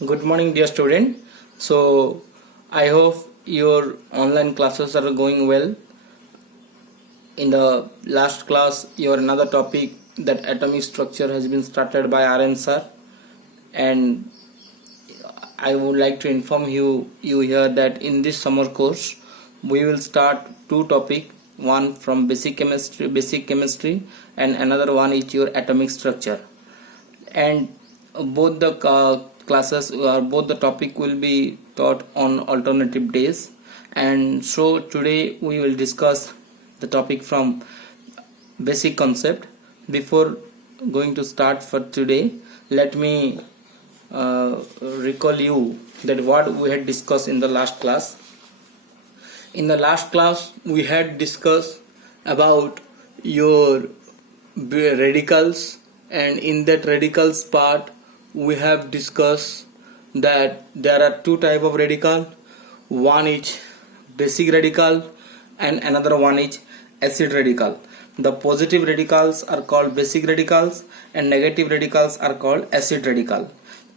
Good morning, dear student. So, I hope your online classes are going well. In the last class, your another topic that atomic structure has been started by RN sir, and I would like to inform you here that in this summer course, we will start two topic. One from basic chemistry, and another one is your atomic structure. And both the classes or both the topic will be taught on alternative days. And so today we will discuss the topic from basic concept. Before going to start for today, let me recall you that what we had discussed in the last class. In the last class we had discussed about your radicals, and in that radicals part we have discussed that there are two type of radical. One is basic radical and another one is acid radical. The positive radicals are called basic radicals and negative radicals are called acid radical,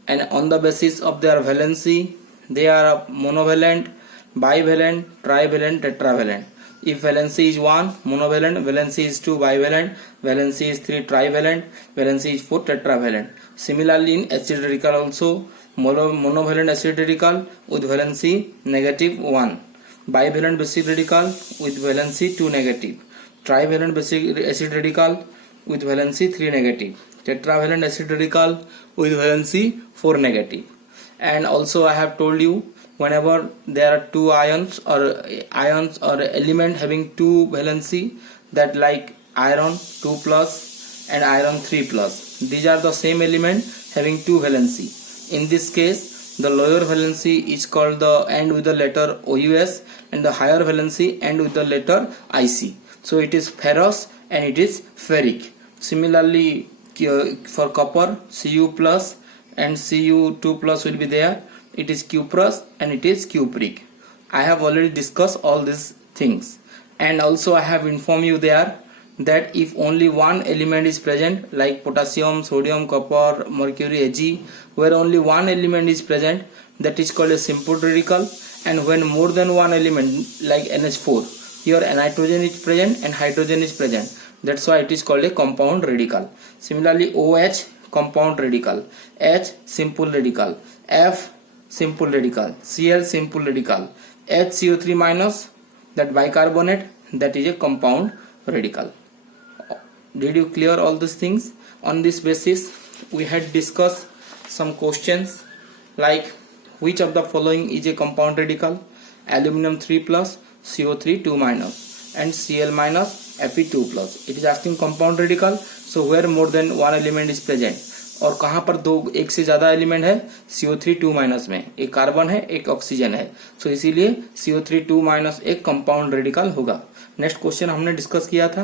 and on the basis of their valency they are monovalent, bivalent, trivalent, tetravalent. If valency is 1 monovalent, valency is 2 bivalent, valency is 3 trivalent, valency is 4 tetravalent. Similarly in acid radical also, monovalent acid radical with valency negative 1, bivalent basic radical with valency 2 negative, trivalent basic acid radical with valency 3 negative, tetravalent acid radical with valency 4 negative. And also I have told you, whenever there are two ions or element having two valency, that like iron 2 plus and iron 3 plus, these are the same element having two valency. In this case the lower valency is called the end with the letter OUS and the higher valency end with the letter IC. So it is ferrous and it is ferric. Similarly for copper, Cu plus and Cu2 plus will be there. It is cuprous and it is cupric. I have already discussed all these things, and also I have informed you there that if only one element is present like potassium, sodium, copper, mercury, Ag, where only one element is present, that is called a simple radical. And when more than one element like NH4, here nitrogen is present and hydrogen is present, that's why it is called a compound radical. Similarly OH compound radical, H simple radical, F simple radical, Cl simple radical, HCO3 minus, that bicarbonate, that is a compound radical. Did you clear all these things? On this basis we had discussed some questions like which of the following is a compound radical? Aluminum 3 plus, CO3 2 minus and Cl minus, Fe2 plus. It is asking compound radical, so where more than one element is present, और कहाँ पर दो एक से ज्यादा element है, CO3 2 minus में एक कार्बन है एक ऑक्सीजन है, सो इसीलिए CO3 2 माइनस एक कंपाउंड रेडिकल होगा. नेक्स्ट क्वेश्चन हमने डिस्कस किया था,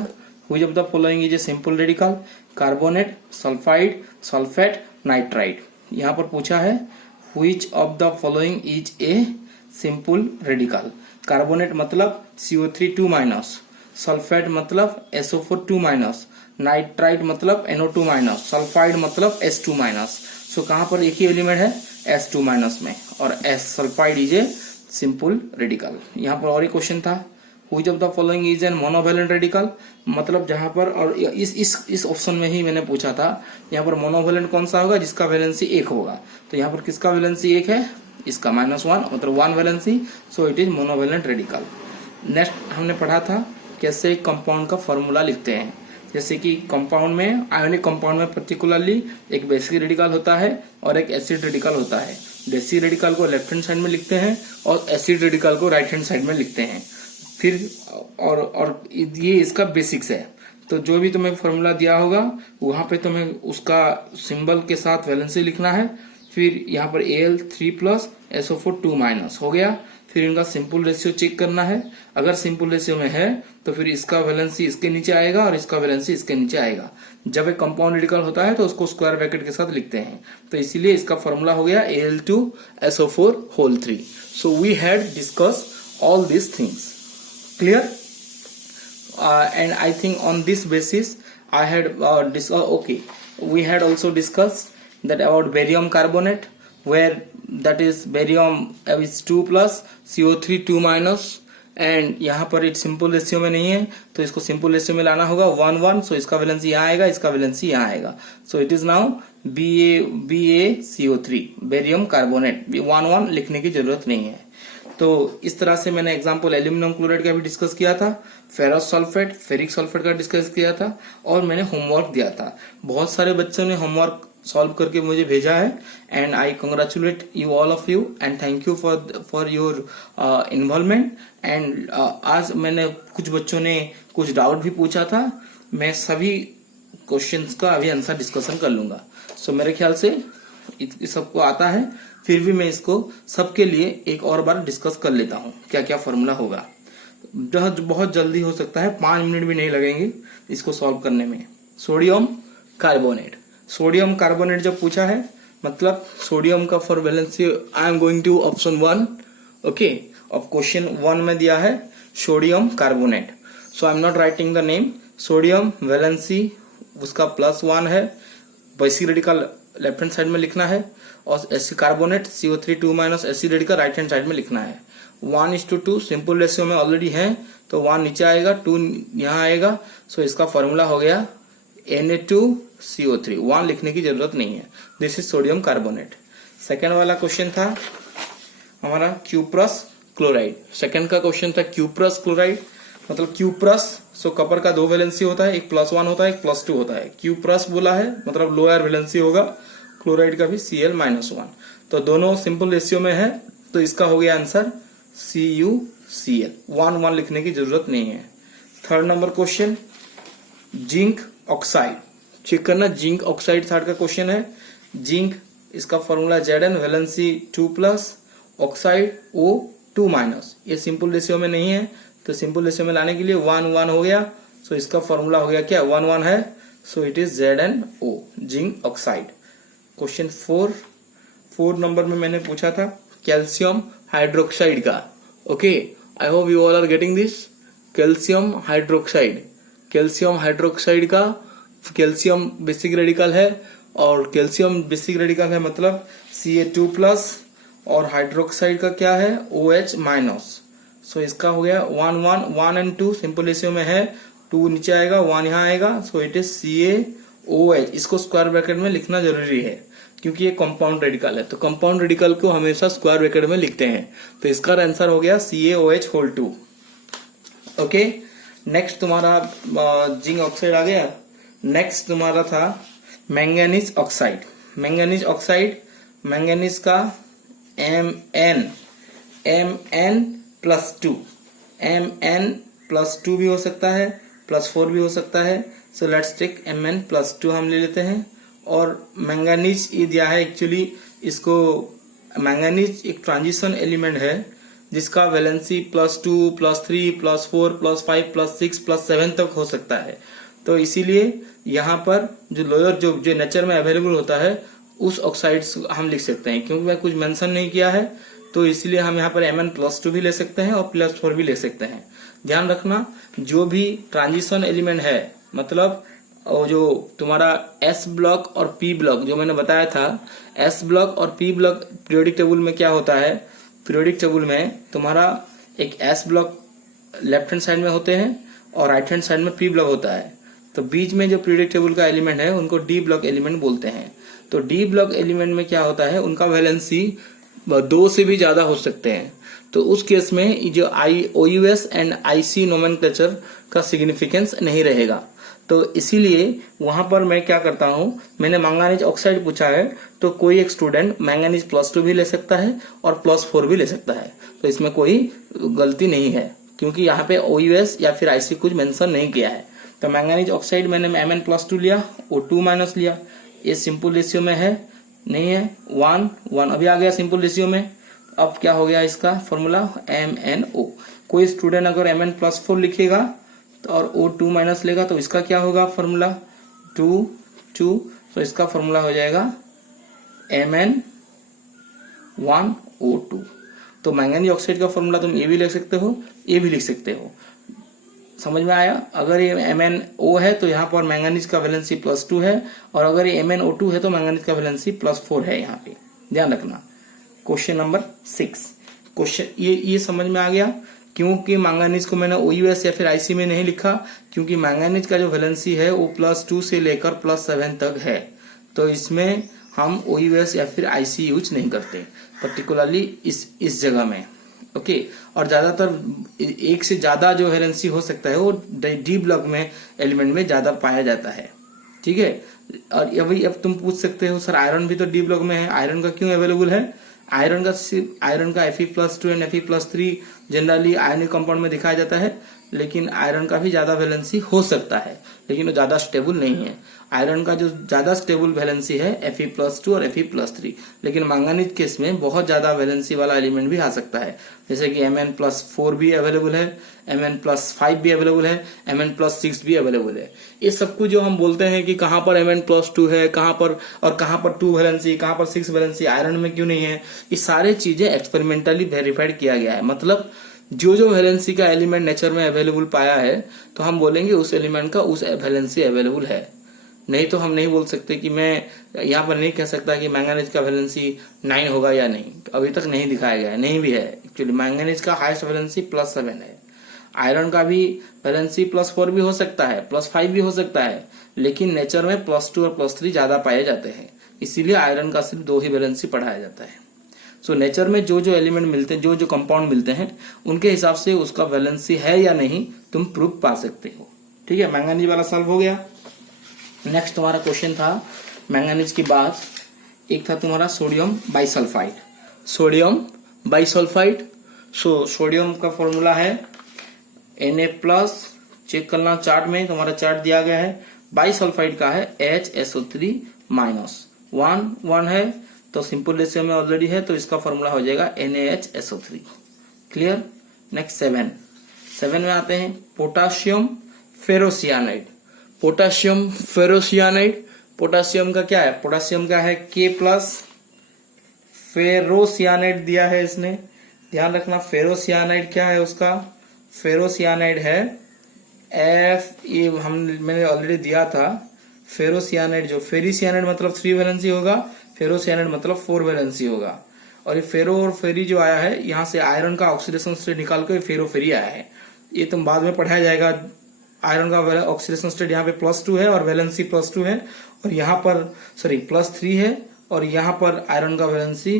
which of the following is a simple radical? Carbonate, sulphide, sulphate, nitride. यहाँ पर पूछा है which of the following is a simple radical. Carbonate मतलब CO3 2 माइनस, सल्फेट मतलब SO4 2 माइनस, नाइट्राइड मतलब NO2 माइनस, सल्फाइड मतलब S2 माइनस. सो कहां पर एक ही एलिमेंट है, S2 माइनस में, और sulphide is a simple radical. यहाँ पर और एक क्वेश्चन था, which of the following is an monovalent radical. मतलब जहां पर, और इस ऑप्शन में ही मैंने पूछा था, यहाँ पर मोनोवेलेंट कौन सा होगा, जिसका वैलेंसी एक होगा. तो यहाँ पर किसका वैलेंसी एक है, इसका -1, मतलब 1 valency, so it is monovalent radical. Next हमने पढ़ा था कैसे कंपाउंड का फॉर्मूला लिखते हैं. जैसे कि कंपाउंड में, आयोनिक कंपाउंड में पर्टिकुलरली एक बेसिक रेडिकल होता है और एक एसिड रेडिकल होता है. बेसिक रेडिकल को लेफ्ट हैंड साइड में लिखते हैं और एसिड रेडिकल को राइट हैंड साइड में लिखते हैं. फिर और ये इसका बेसिक्स है. तो जो भी तुम्हें फॉर्मूला दिया होगा वहां पे तुम्हें उसका सिंबल के साथ वैलेंसी लिखना है. फिर यहाँ पर Al3 प्लस SO4 2 माइनस हो गया. फिर इनका सिंपल रेशियो चेक करना है. अगर सिंपल रेशियो में है तो फिर इसका वैलेंसी इसके नीचे आएगा और इसका वैलेंसी इसके नीचे आएगा. जब एक कंपाउंड रेडिकल होता है तो उसको स्क्वायर ब्रैकेट के साथ लिखते हैं. तो इसीलिए इसका फॉर्मूला हो गया Al2SO4 whole 3. So we had discuss all this things. Clear? And I think on this basis I had we had also discussed that about barium carbonate. where that is barium is 2 plus, CO3 2 minus, and यहाँ पर एक simple ratio में नहीं है तो इसको simple ratio में लाना होगा 1 1, सो इसका वैलेंसी यहाँ आएगा, इसका वैलेंसी यहाँ आएगा, सो it is now BaCO3 barium carbonate. 1 1 लिखने की जरूरत नहीं है। तो इस तरह से मैंने एग्जांपल एल्यूमिनियम क्लोराइड का भी डिस्कस किया था, फेरस सल्फेट, फेरिक सल्फेट का डिस्कस किया था, और मैंने होमवर्क दिया था। बहुत सारे बच्चों ने होमवर्क सॉल्व करके मुझे भेजा है, and I congratulate you all of you and thank you for your involvement. And आज मैंने कुछ बच्चों ने कुछ डाउट भी पूछा था, मैं सभी क्वेश्चंस का अभी आंसर डिस्कशन कर लूंगा। सो मेरे ख्याल से सबको आता है, फिर भी मैं इसको सबके लिए एक और बार डिस्कस कर लेता हूँ क्या क्या फॉर्मूला होगा। बहुत जल्दी हो सकता है, 5 मिनट भी नहीं लगेंगे इसको सॉल्व करने में। सोडियम कार्बोनेट, सोडियम कार्बोनेट जब पूछा है मतलब सोडियम का for valency I am going to option 1, okay. अब क्वेश्चन 1 में दिया है sodium carbonate, so I am not writing the name. Sodium valency उसका +1 है, basic radical left hand side में लिखना है, और acid carbonate CO3 2 minus acid radical right hand side में लिखना है। 1:2 सिंपल रेशियो में ऑलरेडी है तो 1 नीचे आएगा, 2 यहाँ आएगा, सो इसका फॉर्मूला हो गया Na2CO3। 1 लिखने की जरूरत नहीं है, this is sodium carbonate. Second वाला क्वेश्चन था हमारा क्यूप्रस क्लोराइड। सेकेंड का क्वेश्चन था क्यूप्रस क्लोराइड, मतलब क्यूप्रस, सो कपर का 2 वैलेंसी होता है, एक +1 होता है, एक +2 होता है। क्यूप्रस बोला है मतलब लोअर वैलेंसी होगा, क्लोराइड का भी Cl-1, तो दोनों सिंपल रेशियो में है, तो इसका हो गया आंसर CuCl। 1 1 लिखने की जरूरत नहीं है। Third number question zinc oxide, check करना, जिंक ऑक्साइड थर्ड का क्वेश्चन है। जिंक इसका formula Zn, valency 2 plus, oxide O2 minus. ये सिंपल रेशियो में नहीं है तो सिंपल रेशियो में लाने के लिए 1 1 हो गया, सो इसका फॉर्मूला हो गया क्या, 1 1 है, so it is ZnO, zinc oxide. Question 4 number में मैंने पूछा था कैल्शियम हाइड्रोक्साइड का, okay. I hope you all are getting this. Calcium hydroxide, calcium hydroxide का कैल्शियम बेसिक रेडिकल है, और कैल्शियम बेसिक रेडिकल है मतलब Ca2 प्लस, और हाइड्रोक्साइड का क्या है OH माइनस, सो इसका हो गया 1 1 1 एंड 2 सिंपल रेशियो में है, 2 नीचे आएगा, 1 यहाँ आएगा, सो इट इज CaOH। इसको स्क्वायर ब्रैकेट में लिखना जरूरी है क्योंकि ये कंपाउंड रेडिकल है, तो कंपाउंड रेडिकल को हमेशा स्क्वायर ब्रैकेट में लिखते हैं, तो इसका आंसर हो गया CaOH2, ओके। नेक्स्ट तुम्हारा जिंक ऑक्साइड आ गया। नेक्स्ट तुम्हारा था manganese oxide. Manganese oxide, manganese का Mn+2, Mn+2 भी हो सकता है, +4 भी हो सकता है, सो लेट्स टेक Mn+2 हम ले लेते हैं। और मैंगनीज ये दिया है, एक्चुअली इसको मैंगनीज एक ट्रांजिशन एलिमेंट है जिसका वैलेंसी +2 +3 +4 +5 +6 +7 तक हो सकता है, तो इसीलिए यहाँ पर जो लोअर जो नेचर में अवेलेबल होता है उस ऑक्साइड्स हम लिख सकते हैं, क्योंकि मैं कुछ मेंशन नहीं किया है तो इसलिए हम यहाँ पर Mn+2 भी ले सकते हैं और +4 भी ले सकते हैं। ध्यान रखना, जो भी ट्रांजिशन एलिमेंट है, मतलब जो तुम्हारा S ब्लॉक और P ब्लॉक जो मैंने बताया था, S ब्लॉक और P ब्लॉक पीरियोडिक टेबल में क्या होता है, पीरियोडिक टेबल में तुम्हारा एक S block left hand side में होते हैं और राइट हैंड साइड में P ब्लॉक होता है, तो बीच में जो पीरियोडिक टेबल का एलिमेंट है उनको D ब्लॉक एलिमेंट बोलते हैं। तो D ब्लॉक एलिमेंट में क्या होता है, उनका वैलेंसी 2 से भी ज्यादा हो सकते हैं, तो उस केस में जो OUS एंड IC नोमेनक्लेचर का सिग्निफिकेंस नहीं रहेगा, तो इसीलिए वहां पर मैं क्या करता हूं, मैंने मैंगनीज ऑक्साइड पूछा है तो कोई एक स्टूडेंट मैंगनीज +2 भी ले सकता है और +4 भी ले सकता है, तो इसमें कोई गलती नहीं है क्योंकि यहाँ पे OUS या फिर IC कुछ मेंशन नहीं किया है। तो मैंगनीज ऑक्साइड मैंने Mn+2 लिया, O2 माइनस लिया, ये सिंपल रेशियो में है नहीं है, 1 1 अभी आ गया सिंपल रेशियो में। अब क्या हो गया इसका फॉर्मूला MnO। कोई स्टूडेंट अगर Mn+4 लिखेगा तो और O2 माइनस लेगा तो इसका क्या होगा फॉर्मूला 2 2, तो इसका फॉर्मूला हो जाएगा Mn1O2। तो मैंगनीज ऑक्साइड का फॉर्मूला तुम ये भी लिख सकते हो, ये भी लिख सकते हो, समझ में आया। अगर ये MnO है तो यहाँ पर मैंगनीज का वैलेंसी +2 है, और अगर ये MnO2 है तो मैंगनीज का वैलेंसी +4 है यहाँ पे। ध्यान रखना। क्वेश्चन नंबर 6, क्वेश्चन ये समझ में आ गया क्योंकि मैंगनीज को मैंने OUS या फिर IC में नहीं लिखा, क्योंकि मैंगनीज का जो वैलेंसी है वो +2 से लेकर +7 तक है, तो इसमें हम OUS या फिर IC यूज नहीं करते, पर्टिकुलरली इस जगह में। ओके, और ज्यादातर एक से ज्यादा जो वैलेंसी हो सकता है वो डी ब्लॉक में एलिमेंट में ज्यादा पाया जाता है। ठीक है, और अब तुम पूछ सकते हो सर आयरन भी तो डी ब्लॉक में है, आयरन का क्यों अवेलेबल है? आयरन का Fe+2 and Fe+3 generally ionic compound में दिखाया जाता है, लेकिन आयरन का भी ज्यादा वैलेंसी हो सकता है, लेकिन वो ज्यादा स्टेबल नहीं है। आयरन का जो ज्यादा स्टेबल वैलेंसी है Fe+2 और Fe+3, लेकिन मैंगनीज केस में बहुत ज्यादा वैलेंसी वाला एलिमेंट भी आ सकता है, जैसे कि Mn+4 भी अवेलेबल है, Mn+5 भी अवेलेबल है, Mn+6 भी अवेलेबल है। ये सब कुछ जो हम बोलते हैं कि कहाँ पर Mn+2 है, कहाँ पर 2 वैलेंसी, कहाँ पर 6 वैलेंसी, आयरन में क्यों नहीं है, ये सारे चीजें एक्सपेरिमेंटली वेरीफाइड किया गया है। मतलब जो वैलेंसी का एलिमेंट नेचर में अवेलेबल पाया है, तो हम बोलेंगे उस एलिमेंट का उस वैलेंसी अवेलेबल है। नहीं तो हम नहीं बोल सकते कि मैं यहाँ पर नहीं कह सकता कि मैंगनीज का वैलेंसी 9 होगा या नहीं, अभी तक नहीं दिखाया गया है, नहीं भी है। एक्चुअली मैंगनीज का हाईएस्ट वैलेंसी +7 है, आयरन का भी वैलेंसी +4 भी हो सकता है, +5 भी हो सकता है, लेकिन नेचर में +2 और +3 ज्यादा पाए जाते हैं, इसीलिए आयरन का सिर्फ 2 ही वैलेंसी पढ़ाया जाता है। सो नेचर में जो एलिमेंट मिलते हैं, जो कंपाउंड मिलते हैं, उनके हिसाब से उसका वैलेंसी है या नहीं तुम प्रूफ पा सकते हो। ठीक है, मैंगनीज वाला सॉल्व हो गया। नेक्स्ट तुम्हारा क्वेश्चन था मैंगनीज के बाद एक था तुम्हारा sodium bisulphide. Sodium bisulphide, sodium का फॉर्मूला है Na+, चेक करना चार्ट में, तुम्हारा चार्ट दिया गया है। बाइसल्फाइड का है HSO3-, 1 है तो सिंपल रेशियो में ऑलरेडी है, तो इसका फॉर्मूला हो जाएगा NaHSO3। क्लियर। नेक्स्ट 7 में आते हैं पोटाशियम फेरोसियानाइड। पोटाशियम फेरोसियानाइड, पोटाशियम का क्या है? पोटाशियम का है K+, फेरोसियानाइड दिया है इसने, ध्यान रखना। फेरोसियानाइड क्या है उसका? फेरोसियानाइड है मैंने ऑलरेडी दिया था। फेरोसियानाइड जो फेरिसियानाइड मतलब 3 वैलेंसी होगा, फेरोसियानाइड मतलब 4 वैलेंसी होगा। और ये फेरो और फेरी जो आया है, यहाँ से आयरन का ऑक्सीडेशन स्टेट निकाल कर फेरो फेरी आया है, ये तुम बाद में पढ़ाया जाएगा। आयरन का ऑक्सीडेशन स्टेट यहाँ पे +2 है और वैलेंसी +2 है, और यहाँ पर +3 है, और यहाँ पर आयरन का वैलेंसी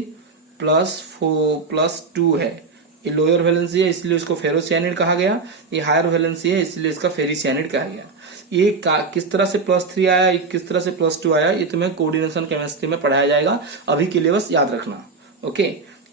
+2 है। ये लोअर वैलेंसी है इसलिए इसको फेरोसियानाइड कहा गया, ये हायर वैलेंसी है इसलिए इसका फेरिसियानाइड कहा गया। ये किस तरह से +3 आया, किस तरह से +2 आया, ये तुम्हें कोऑर्डिनेशन केमिस्ट्री में पढ़ाया जाएगा, अभी के लिए बस याद रखना। ओके,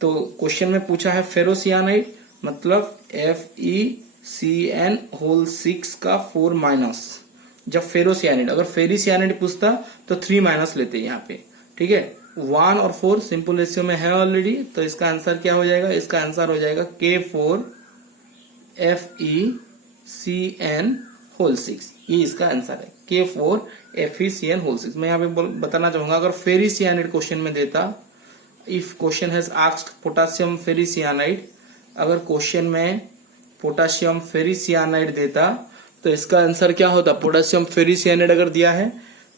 तो क्वेश्चन में पूछा है फेरोसियानाइड मतलब FeCN6 का 4-। जब फेरोसियानाइड, अगर फेरिसियानाइड पूछता तो 3- लेते यहाँ पे। ठीक है, 1 और 4 सिंपल रेशियो में है ऑलरेडी, तो इसका आंसर क्या हो जाएगा? इसका आंसर हो जाएगा K4 FeCN6। ये इसका आंसर है, K4 FeCN6। मैं यहाँ पे बताना चाहूंगा, अगर फेरिसियानाइड क्वेश्चन में देता, if question has asked potassium ferricyanide, अगर क्वेश्चन में पोटासियम फेरिसियानाइड देता तो इसका आंसर क्या होता? पोटासियम फेरिसियानाइड अगर दिया है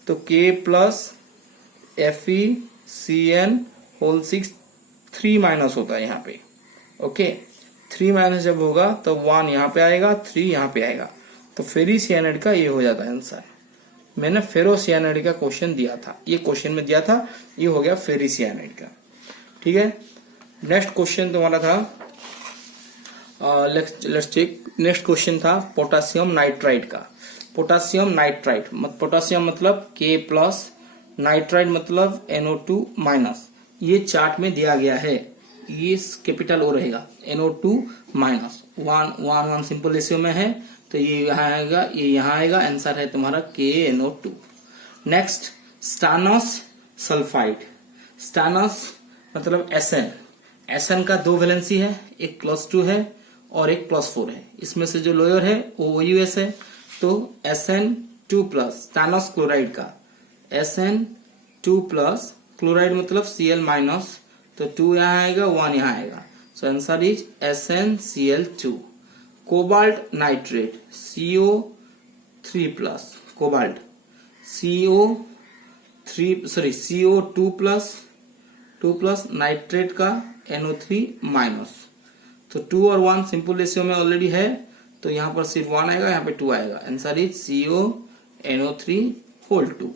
तो K+ FeCN6 3- होता है यहाँ पे। ओके, 3- जब होगा तो 1 यहाँ पे आएगा, 3 यहाँ पे आएगा, तो फेरिसियानाइड का ये हो जाता है आंसर। मैंने फेरोसियानाइड का क्वेश्चन दिया था, ये क्वेश्चन में दिया था, ये हो गया फेरिसियानाइड का। ठीक है, नेक्स्ट क्वेश्चन तुम्हारा था, लेट्स चेक। नेक्स्ट क्वेश्चन था पोटासियम नाइट्राइड का। पोटासियम नाइट्राइड पोटासियम मतलब K+, नाइट्राइड मतलब NO2-। ये चार्ट में दिया गया है, ये कैपिटल O रहेगा, NO2-। 1 सिंपल रेशियो में है, तो ये यहाँ आएगा, ये यहाँ आएगा, आंसर है तुम्हारा KNO2। Next स्टानस sulphide. स्टानस मतलब SN का 2 वैलेंसी है, एक +2 है और एक +4 है, इसमें से जो लोअर है वो OUS है, तो SN2+। स्टानस क्लोराइड का SN2+, क्लोराइड मतलब Cl-, तो 2 यहाँ आएगा, 1 यहाँ आएगा, so answer is SnCl2। Cobalt nitrate CO3+, cobalt CO2+, 2 plus nitrate का NO3 माइनस। तो 2 और 1 सिंपल रेशियो में ऑलरेडी है, तो यहाँ पर सिर्फ 1 आएगा, यहाँ पे 2 आएगा। Answer is CONO3 whole 2।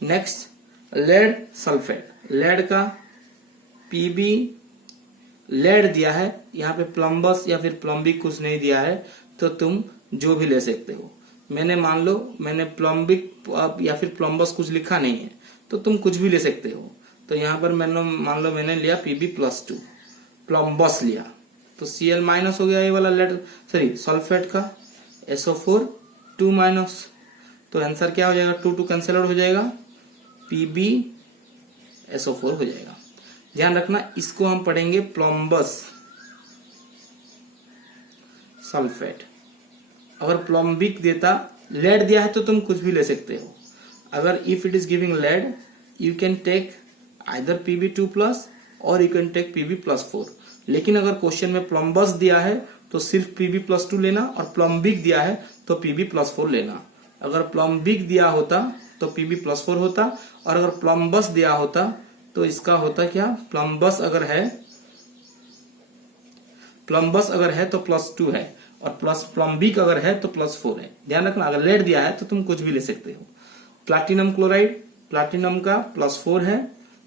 Next lead sulphate, lead का PB, लेड दिया है, यहाँ पे प्लम्बस या फिर प्लम्बिक कुछ नहीं दिया है, तो तुम जो भी ले सकते हो। मैंने मान लो मैंने प्लम्बिक या फिर प्लम्बस कुछ लिखा नहीं है, तो तुम कुछ भी ले सकते हो। तो यहाँ पर मैंने मान लो मैंने लिया PB+2, प्लम्बस लिया, तो Cl माइनस हो गया ये वाला लेड सॉरी सल्फेट का SO4 2 माइनस। तो आंसर क्या हो जाएगा, 2 2 कैंसिल आउट हो जाएगा, PbSO4 हो जाएगा। ध्यान रखना इसको हम पढ़ेंगे प्लम्बस सल्फेट। अगर प्लम्बिक देता, लेड दिया है तो तुम कुछ भी ले सकते हो। अगर if it is giving lead you can take either Pb2+ और यू कैन टेक Pb+4। लेकिन अगर क्वेश्चन में प्लम्बस दिया है तो सिर्फ Pb+2 लेना, और प्लम्बिक दिया है तो Pb+4 लेना। अगर प्लम्बिक दिया होता तो Pb+4 होता, और अगर प्लम्बस दिया होता तो इसका होता क्या, प्लम्बस अगर है तो +2 है, और प्लस प्लम्बिक अगर है तो +4 है। ध्यान रखना अगर लेड दिया है तो तुम कुछ भी ले सकते हो। प्लैटिनम क्लोराइड, प्लैटिनम का +4 है,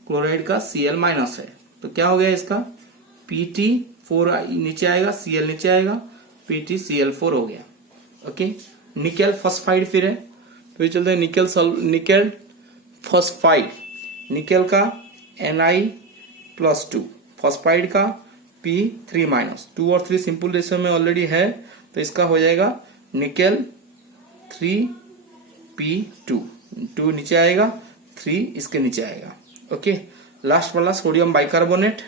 क्लोराइड का Cl माइनस है, तो क्या हो गया इसका Pt4 नीचे आएगा, Cl नीचे आएगा, PtCl4 हो गया। ओके, निकेल फॉस्फाइड फिर है, तो ये चलते हैं निकेल फॉस्फाइड। निकेल का Ni+2, फॉस्फाइड का P3 माइनस। 2 और 3 सिंपल रेशियो में ऑलरेडी है, तो इसका हो जाएगा निकेल 3P2, 2 नीचे आएगा, 3 इसके नीचे आएगा। ओके, लास्ट वाला sodium bicarbonate,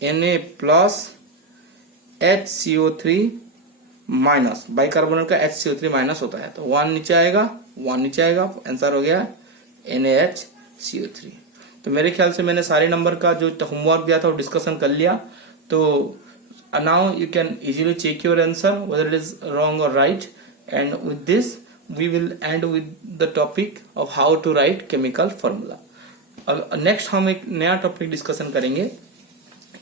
Na+HCO3 minus, bicarbonate का HCO3 माइनस होता है, तो 1 नीचे आएगा, 1 नीचे आएगा, आंसर हो गया NaHCO3। तो मेरे ख्याल से मैंने सारे नंबर का जो होमवर्क दिया था वो डिस्कशन कर लिया। तो now you can easily check your answer whether it is wrong और right, and with this we will end with the topic of how to write chemical formula. अब नेक्स्ट हम एक नया टॉपिक डिस्कशन करेंगे,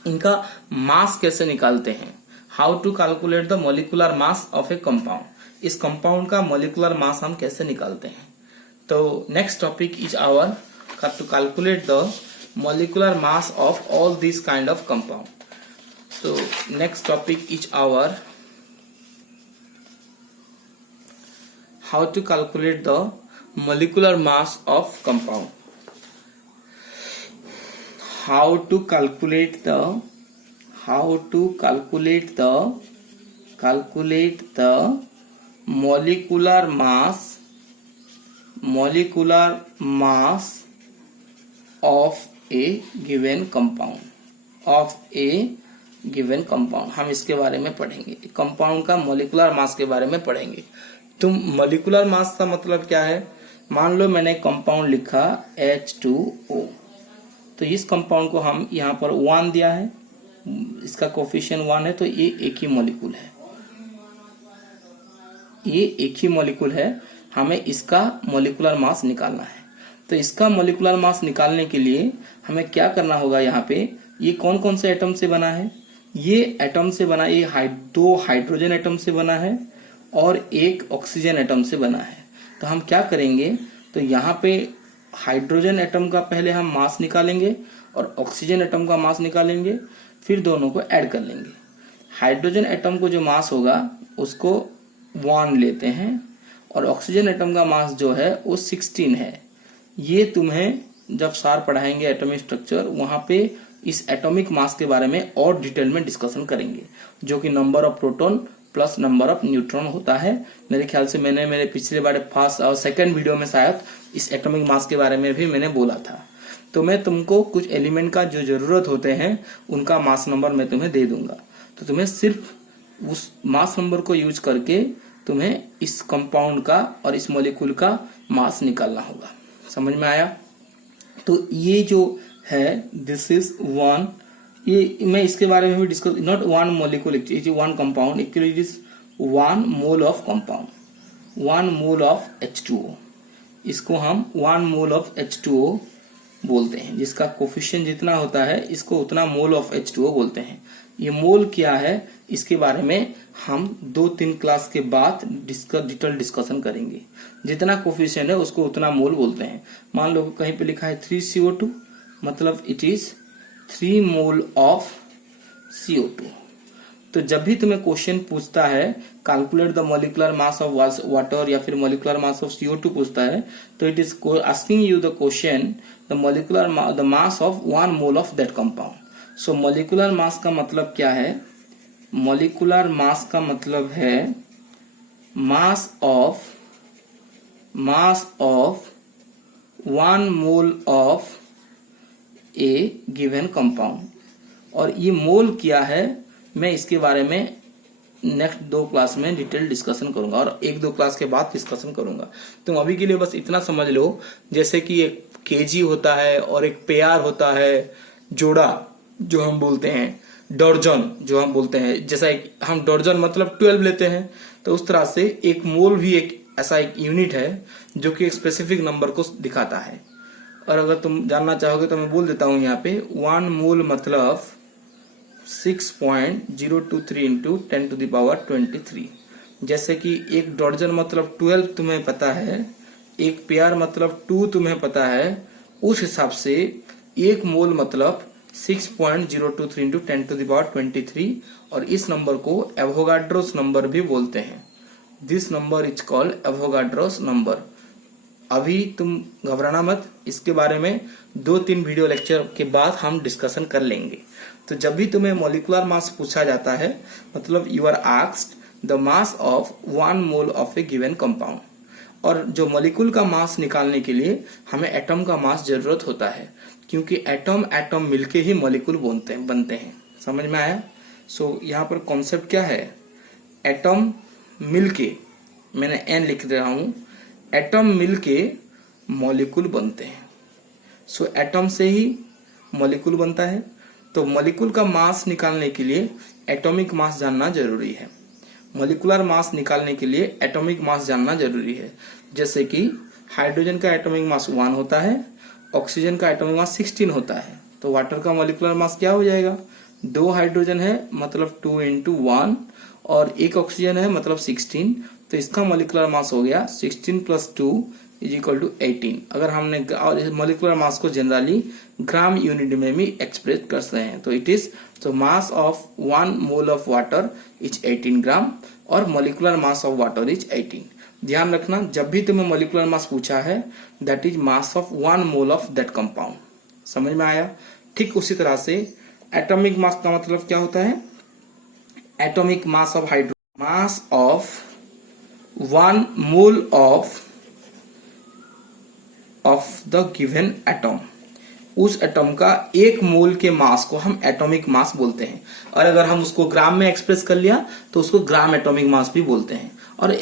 इनका मास कैसे निकालते हैं, how to calculate the molecular mass of a compound. इस कंपाउंड का मॉलिक्यूलर मास हम कैसे निकालते हैं। तो next topic is our to calculate the molecular mass of all these kind of compound. So next topic is our how to calculate the molecular mass of compound. How to calculate the molecular mass of a given compound, हम इसके बारे में पढ़ेंगे। Compound का molecular मास के बारे में पढ़ेंगे। तो मॉलिक्यूलर मास का मतलब क्या है, मान लो मैंने कंपाउंड लिखा H2O, तो इस कंपाउंड को हम यहाँ पर 1 दिया है, इसका कोफिशिएंट 1 है, तो ये एक ही मॉलिक्यूल है, हमें इसका मॉलिक्यूलर मास निकालना है। तो इसका मॉलिक्यूलर मास निकालने के लिए हमें क्या करना होगा, यहाँ पे ये कौन कौन से एटम से बना है, ये एटम से बना, ये 2 हाइड्रोजन एटम से बना है और 1 ऑक्सीजन एटम से बना है। तो हम क्या करेंगे, तो यहाँ पे हाइड्रोजन एटम का पहले हम मास निकालेंगे और ऑक्सीजन एटम का मास निकालेंगे, फिर दोनों को ऐड कर लेंगे। हाइड्रोजन एटम को जो मास होगा उसको 1 लेते हैं, और ऑक्सीजन एटम का मास जो है वो 16 है। ये तुम्हें जब सार पढ़ाएंगे एटॉमिक स्ट्रक्चर, वहां पे इस एटॉमिक मास के बारे में और डिटेल में डिस्कशन करेंगे, जो कि number of proton plus number of neutron होता है। मेरे ख्याल से मैंने मेरे पिछले बार फर्स्ट और सेकंड वीडियो में शायद इस एटॉमिक मास के बारे में भी मैंने बोला था। तो मैं तुमको कुछ एलिमेंट का जो जरूरत होते हैं उनका मास नंबर मैं तुम्हें दे दूंगा, तो तुम्हें सिर्फ उस मास नंबर को यूज करके तुम्हें इस कंपाउंड का और इस मॉलिक्यूल का मास निकालना होगा। समझ में आया। तो ये जो है दिस इज 1, ये मैं इसके बारे में भी discuss, not 1 molecule, it is 1 compound, actually it is 1 mole of compound, 1 mole of H2O। इसको हम 1 मोल ऑफ H2O बोलते हैं। जिसका कोफिशिएंट जितना होता है इसको उतना मोल ऑफ H2O बोलते हैं। ये मोल क्या है इसके बारे में हम 2-3 क्लास के बाद डिटेल डिस्कशन करेंगे। जितना कोफिशिएंट है उसको उतना मोल बोलते हैं। मान लो कहीं पे लिखा है 3CO2, मतलब it is 3 mole of CO2। तो जब भी तुम्हें क्वेश्चन पूछता है calculate the molecular mass of water या फिर मॉलिक्यूलर मास ऑफ CO2 पूछता है, तो it is asking you the question the mass of 1 mole of that compound. So molecular मास का मतलब क्या है? मॉलिक्यूलर मास का मतलब है मास of 1 mole of a given compound. और ये मोल क्या है मैं इसके बारे में नेक्स्ट 2 क्लास में डिटेल डिस्कशन करूंगा और 1-2 क्लास के बाद डिस्कशन करूंगा। तुम अभी के लिए बस इतना समझ लो, जैसे कि एक केजी होता है और एक पेयर होता है, जोड़ा जो हम बोलते हैं, दर्जन जो हम बोलते हैं, जैसा हम दर्जन मतलब 12 लेते हैं, तो उस तरह से एक मोल भी एक ऐसा एक यूनिट है जो कि एक स्पेसिफिक नंबर को दिखाता है। और अगर तुम जानना चाहोगे तो मैं बोल देता हूं यहाँ पे 1 मोल मतलब 6.023 इंटू 10⁻23। जैसे कि एक दर्जन मतलब 12 तुम्हें पता है, एक पेयर मतलब 2 तुम्हें पता है, उस हिसाब से एक मोल मतलब 6.023 इंटू 10⁻23। और इस नंबर को एवोगाड्रोस नंबर भी बोलते हैं। This number is called Avogadro's number. अभी तुम घबराना मत, इसके बारे में 2-3 वीडियो लेक्चर के बाद हम डिस्कशन कर लेंगे। तो जब भी तुम्हें मॉलिक्यूलर मास पूछा जाता है मतलब you are asked the mass of 1 mole of a given compound. और जो मॉलिक्यूल का मास निकालने के लिए हमें एटम का मास जरूरत होता है, क्योंकि एटम मिलके ही मॉलिक्यूल बनते हैं। समझ में आया? सो यहाँ पर कॉन्सेप्ट क्या है? एटम मिलके, मैंने एन लिख दे रहा हूं, एटम मिलके मॉलिक्यूल बनते हैं। सो एटम से ही मॉलिक्यूल बनता है। तो मॉलिक्यूल का मास निकालने के लिए एटॉमिक मास जानना जरूरी है। मॉलिक्यूलर मास निकालने के लिए एटॉमिक मास जानना जरूरी है। जैसे कि हाइड्रोजन का एटॉमिक मास 1 होता है, ऑक्सीजन का एटॉमिक मास 16 होता है। तो वाटर का मॉलिक्यूलर मास क्या हो जाएगा? 2 हाइड्रोजन है मतलब 2 × 1 और 1 ऑक्सीजन है मतलब 16। तो इसका मॉलिक्यूलर मास हो गया 16 + 2 = 18। अगर हमने मॉलिक्यूलर मास को जनरली ग्राम यूनिट में भी एक्सप्रेस करते हैं तो इट इज तो मास of 1 mole of water is 18 ग्राम और molecular mass of water is 18। ध्यान रखना, जब भी तुम्हें मॉलिक्यूलर मास पूछा है that is mass of 1 mole of that compound. समझ में आया? ठीक उसी तरह से एटॉमिक मास का मतलब क्या होता है? Atomic mass of hydrogen, mass of 1 mole of the given atom. उस एटम का 1 मोल के मास को हम एटॉमिक मास बोलते हैं। और अगर हम उसको ग्राम में एक्सप्रेस कर लिया तो उसको ग्राम एटॉमिक मास भी बोलते हैं। और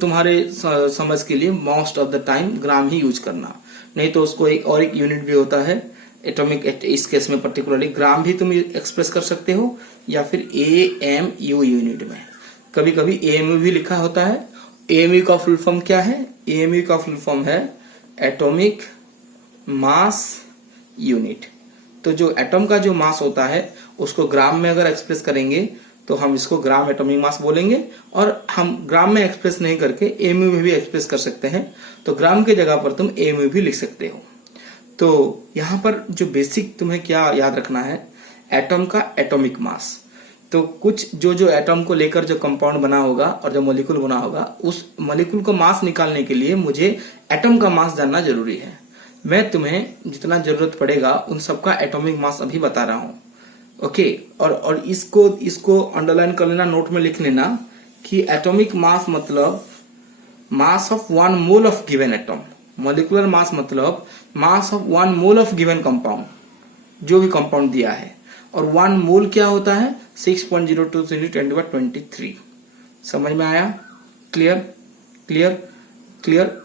तुम्हारे समझ के लिए most of the time gram he use करना, नहीं तो उसको एक यूनिट भी होता है एटॉमिक। इस केस में पर्टिकुलरली ग्राम भी तुम एक्सप्रेस कर सकते हो या फिर AMU यूनिट में। कभी कभी AMU भी लिखा होता है। AMU का फुल फॉर्म क्या है? AMU का फुल फॉर्म है एटॉमिक मास यूनिट। तो जो एटम का जो मास होता है उसको ग्राम में अगर एक्सप्रेस करेंगे तो हम इसको ग्राम एटॉमिक मास बोलेंगे। और हम ग्राम में एक्सप्रेस नहीं करके AMU में भी एक्सप्रेस कर सकते हैं, तो ग्राम की जगह पर तुम AMU भी लिख सकते हो। तो यहाँ पर जो बेसिक तुम्हें क्या याद रखना है, एटम का एटॉमिक मास। तो कुछ जो एटम को लेकर जो कंपाउंड बना होगा और जो मॉलिक्यूल बना होगा, उस मॉलिक्यूल को मास निकालने के लिए मुझे एटम का मास जानना जरूरी है। मैं तुम्हें जितना जरूरत पड़ेगा उन सबका एटॉमिक मास अभी बता रहा हूं। ओके, और इसको अंडरलाइन कर लेना, नोट में लिख लेना कि एटॉमिक मास मतलब mass of 1 mole of given atom. Molecular mass मतलब mass of 1 mole of given compound, जो भी कंपाउंड दिया है। और 1 मोल क्या होता है? 6.023 × 10⁻23। समझ में आया? Clear clear clear.